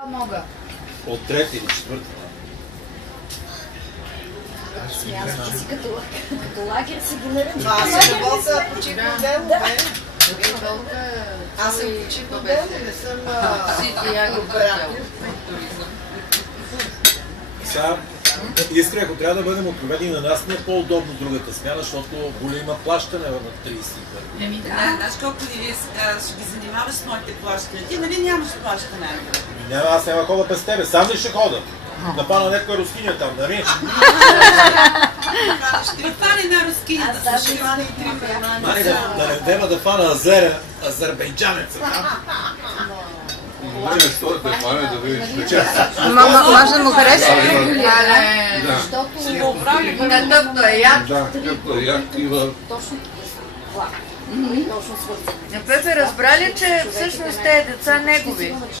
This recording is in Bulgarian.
Мога. От трети или четвърти. Аз си като лагер си генерирам. Аз съм работа почивно дело, бе. Аз съм почивно дело, не съм оператор. Сега, Искра, ако трябва да бъдем откровени, на нас не е по-удобно другата смяна, защото Боля има плащане на 30. Знаеш колко ще ги занимаваш с моите плащания? Ти нали нямаш плащане? Няма, аз няма хода без тебе, сам ли ще хода? Да пана някоя рускиня там, нали? Ще ви фане една рускиня да се Мани и три премани. Мани да не взема да фана азербайджанеца там. Що да те хване да видиш Може да му хареса. Защото го оправи. Тъпто е як. Да, като як има. Точно влак. Точно свързан. Пепе, разбра ли, че всъщност те деца негови?